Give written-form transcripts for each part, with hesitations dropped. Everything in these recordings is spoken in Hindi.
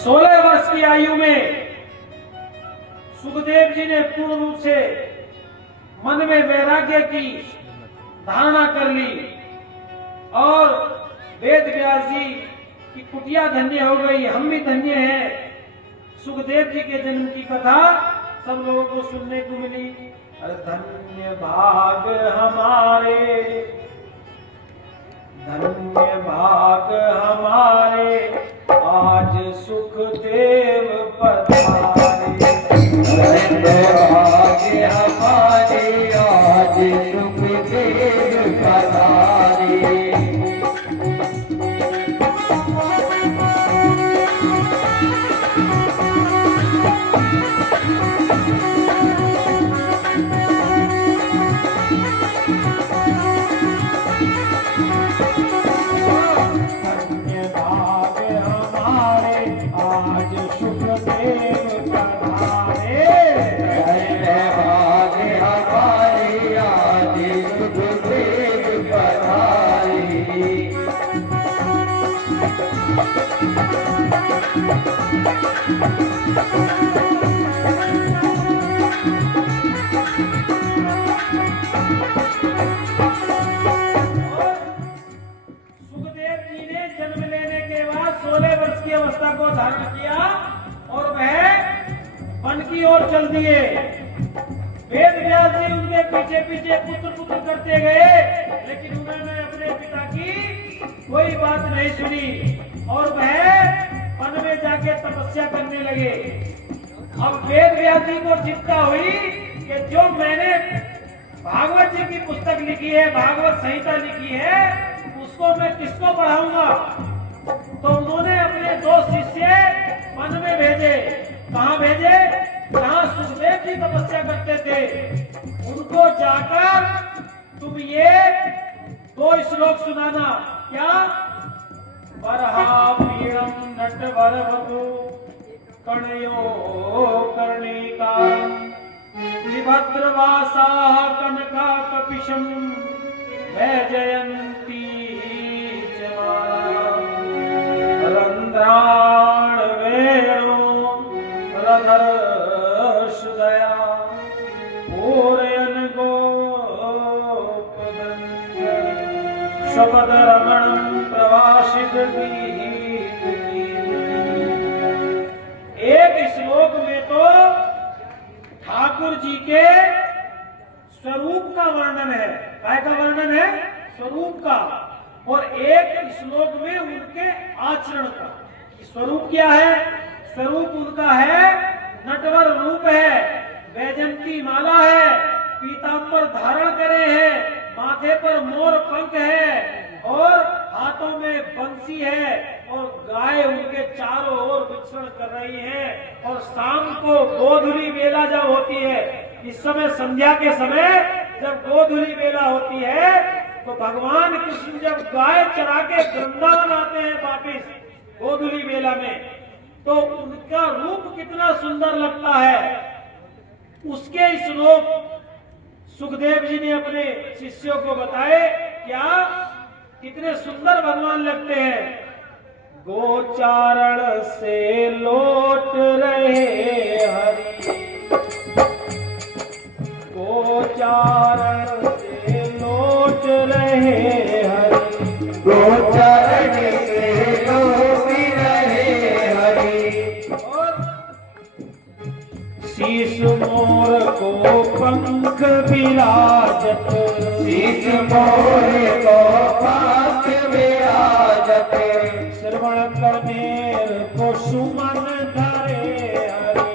16 वर्ष की आयु में सुखदेव जी ने पूर्ण रूप से मन में वैराग्य की धारणा कर ली और वेद व्यास जी की कुटिया धन्य हो गई, हम भी धन्य हैं। सुखदेव जी के जन्म की कथा सब लोगों को सुनने को मिली। धन्य भाग हमारे, धन्य भाग हमारे, आज सुखदेव पधारे। धन्य भाग हमारे, आज सुखदेव पधारे। अवस्था को धारण किया और वह वन की ओर चल दिए। वेद व्यास जी उनके पीछे पीछे पुत्र पुत्र करते गए, लेकिन उन्होंने अपने पिता की कोई बात नहीं सुनी और वह वन में जाके तपस्या करने लगे। अब वेद व्यास जी को चिंता हुई कि जो मैंने भागवत जी की पुस्तक लिखी है, भागवत संहिता लिखी है, उसको मैं किसको पढ़ाऊंगा। तो उन्होंने अपने 2 शिष्य वन में भेजे। कहाँ भेजे? जहाँ सुखदेव जी तपस्या करते थे। उनको जाकर तुम ये 2 श्लोक सुनाना। क्या? बरहापीड़म नटवरवतु कणयो कर्णिका विभद्रवासाः कनका कपिशं वैजयन्ती रंध्राण वेणु रधर्षदया पूरयन गोपवृंद शपथ रमणं प्रवासित गीत की। एक श्लोक में तो ठाकुर जी के स्वरूप का वर्णन है। काय का वर्णन है? स्वरूप का। और एक श्लोक में उनके आचरण का। स्वरूप क्या है? स्वरूप उनका है नटवर रूप है, वैजंती माला है, पीतांबर धारण करे हैं, माथे पर मोर पंख है और हाथों में बंसी है और गाय उनके चारों ओर विचरण कर रही है। और शाम को गोधूली बेला जब होती है, इस समय संध्या के समय जब गोधूली बेला होती है, तो भगवान कृष्ण जब गाय चरा के वृंदावन आते हैं वापिस गोधूली बेला में, तो उनका रूप कितना सुंदर लगता है। उसके श्लोक सुखदेव जी ने अपने शिष्यों को बताए। क्या? कितने सुंदर भगवान लगते हैं। गोचारण से लौट रहे हरि, गोचारण से लौट रहे हरि, गोचारण से लौट रहे हरि। और शीश मोर को पंख विराजत, शीश मोर को पंख विराजत, श्रवण कनेर को सुमन धरे हरि।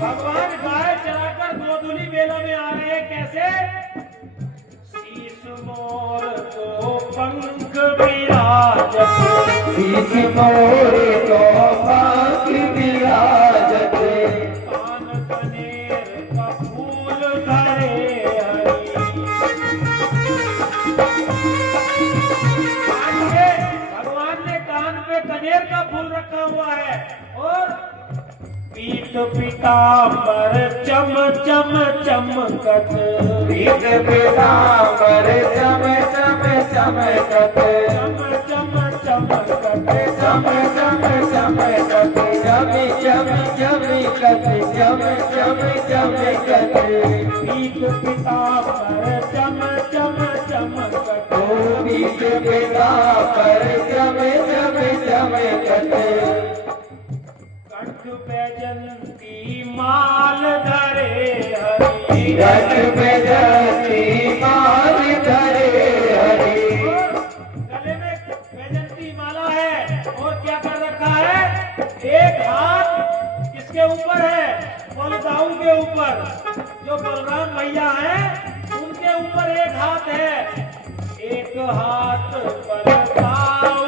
भगवान गाय चराकर गोधूली बेला में आ रहे हैं। कैसे? शीश मोर को पंख विराजत, शीश मोर को पंख विराजत, कान कनेर का फूल धरे हरि। भगवान ने कान पे कनेर का फूल रखा हुआ है और पीत पीतांबर चम चम चमकत, पीत पीतांबर चम चम चमकत, चम पर चम चम चमकत। ओ बीच बिना पर चम चम चमकत। कंठ बैजंती माल धरे हरि। कंठ बैजंती माल धरे हरि। गले में बैजंती माला है और क्या कर रखा है? एक हाथ किसके ऊपर है? बलदाऊ के ऊपर। जो बलराम भैया हैं उनके ऊपर एक हाथ है। एक हाथ बलदाऊ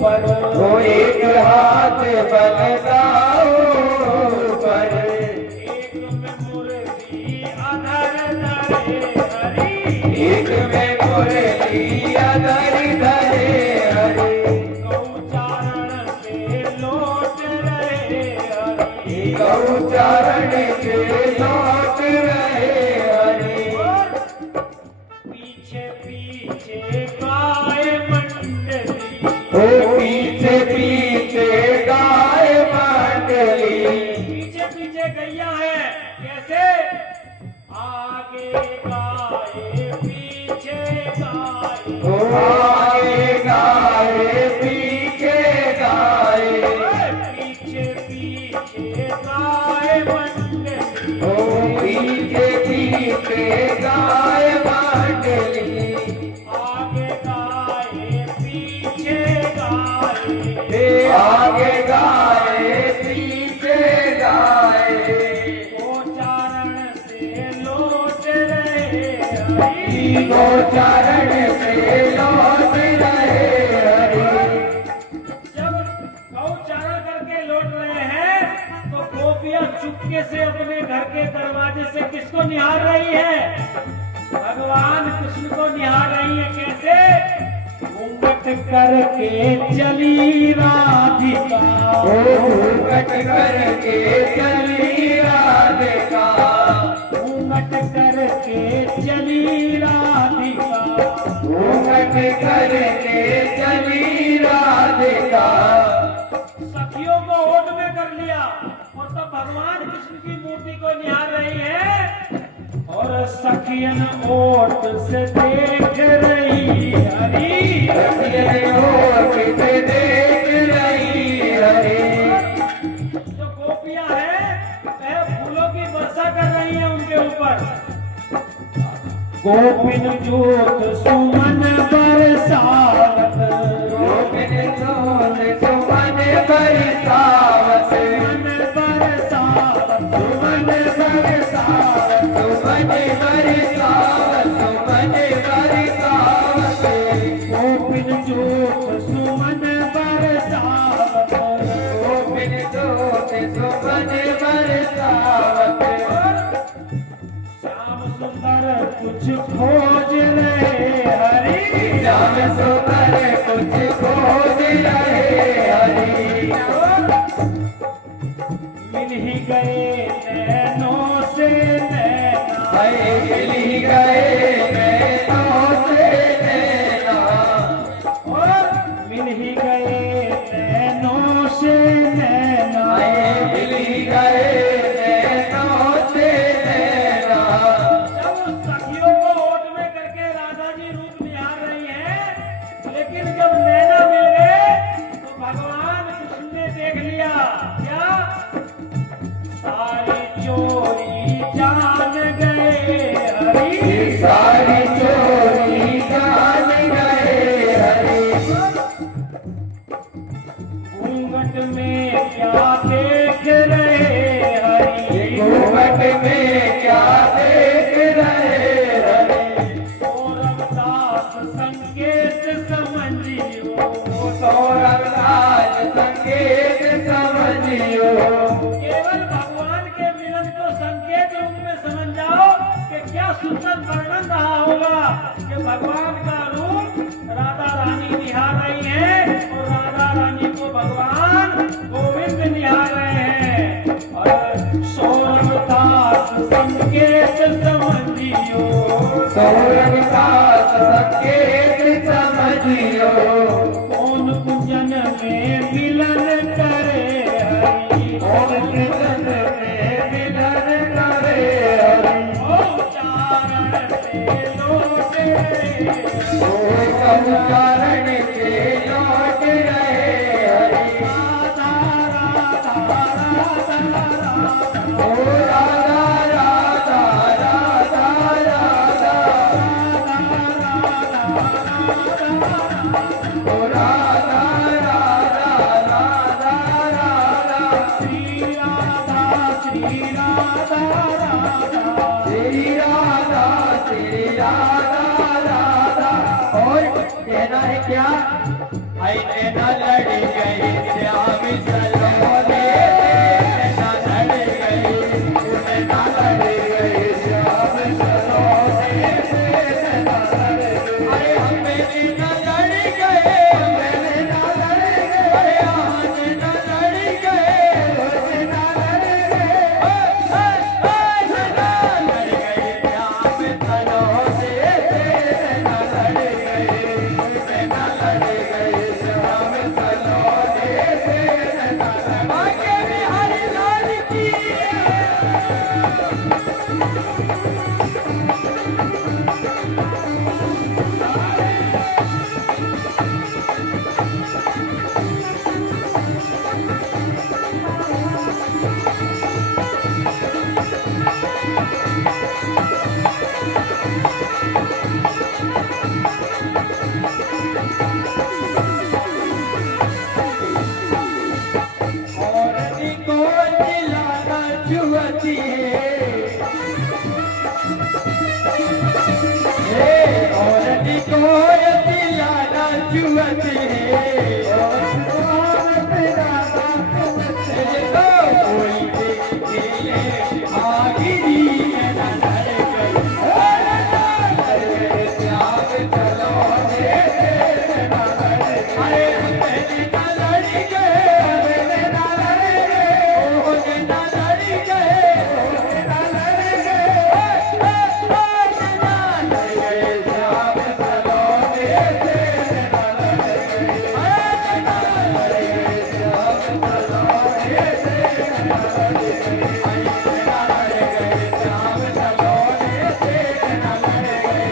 पर, वो एक हाथ बलदाऊ पर। एक में मुरली अधर धरे हरि। एक में मुरली अधर धरे हरि। गौचारण से लौट रहे हरि। गौचारण से लौट रहे हरि। पीछे पीछे गाय मंडली। ओ पीछे पीछे गाय मंडली। पीछे पीछे गैया है। कैसे? आगे गाय पीछे गाय। ओ आगे गाय पीछे गाय। पीछे पीछे गाय मंडली। ओ पीछे पीछे गाय मंडली। आगे गाय पीछे गाय। आगे गाय पीछे गाय। गोचारण से लौट रहे हरि। गोचारण से लौट रहे हरि। जब गौचारण करके लौट रहे हैं तो गोपियां चुपके से अपने घर के दरवाजे से किसको निहार रही है? भगवान कृष्ण को निहार रही है। कैसे? घूंघट करके चली राधिका। घूंघट करके चली राधिका। घूंघट करके चली राधिका। घूंघट करके चली राधिका। सखियों को ओट में कर लिया और तब भगवान कृष्ण की मूर्ति को निहार रही है। और सखियन ओट से देख रही हरि। ओट से देख रही हरि। जो गोपियां हैं वह फूलों की वर्षा कर रही हैं उनके ऊपर। गोपिन जोत सुमन बरसावत। गोपिन जोत सुमन बरसावत। सुमन बरसावत। सुमन बरसावत। सुमन बरसावत। सुमन बरसावत। गोपिन जोत सुमन बरसावत। गोपिन जोत सुमन बरसावत। श्याम सुंदर कुछ खोज रहे हरि। श्याम सुंदर कुछ खोज रहे हरि। मिल ही गए नैनों से नैना। मिल ही गए नैनों से नैना। और मिल ही गए नैनों से नैना। मिल ही गए नैनों से नैना। जब उस सखियों को ओट में करके राधा जी रूप निहार रही हैं, लेकिन जब नैना मिल गए तो भगवान कृष्ण ने देख लिया। क्या? सारी चोरी जान गए हरि। सारी चोरी जान गए हरि। घूंघट में क्या देख रहे हरि। घूंघट में क्या देख रहे हरि। सौरभदास संकेत समझियो। सौरभदास संकेत समझियो। केवल भगवान के मिलन को संकेत रूप में समझ जाओ कि क्या सुंदर वर्णन रहा होगा कि भगवान का रूप राधा रानी निहार रही है और राधा रानी को भगवान गोविंद निहार रहे हैं। और सौरभदास संकेत समझियो। सौरभदास संकेत समझियो। कौन कुंजन में मिलन करे हरि। कौन कुंजन में मिलन करे हरि। गोचारण लौट रहे ओ सब कारण के लौट रहे हरि राधा राधा राधा राधा ओ राधा राधा राधा राधा ओ राधा राधा राधा राधा श्री राधा श्री राधा राधा श्री राधा श्री राधा राधा और कहना है क्या आई नैना लड़ गई श्याम सलोने नैना लड़ गई नैना लड़ गई श्याम सलोने नैना लड़ गई अरे हमें नैना लड़ गए हमें नैना लड़ गए अरे हाँ नैना लड़ गए नैना लड़ गए नैना लड़ गई श्याम सलोने नैना लड़ गई नैना लड़ गई श्याम सलोने नैना आगे बिहारी लाल की औरती को दिलाना जुआती है औरती को दिलाना जुआती है औरत राधा कोई दिले आगिरी नैना लड़ गई नैना लड़ गई श्याम सलोने नैना लड़ गई अरे हमें नैना लड़ गए नैना लड़ गए ओ नैना लड़ गए नैना लड़ गए नैना लड़ गए श्याम सलोने नैना लड़ गई नैना लड़ गए श्याम सलोने नैना लड़ गई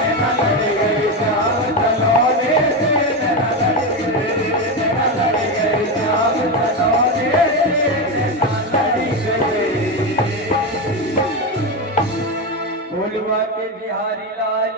नैना लड़ गए श्याम सलोने नैना लड़ गई नैना लड़ गई श्याम सलोने नैना लड़ गई नैना लड़ गई श्याम सलोने नैना लड़ गई। बोलवा के बिहारी लाल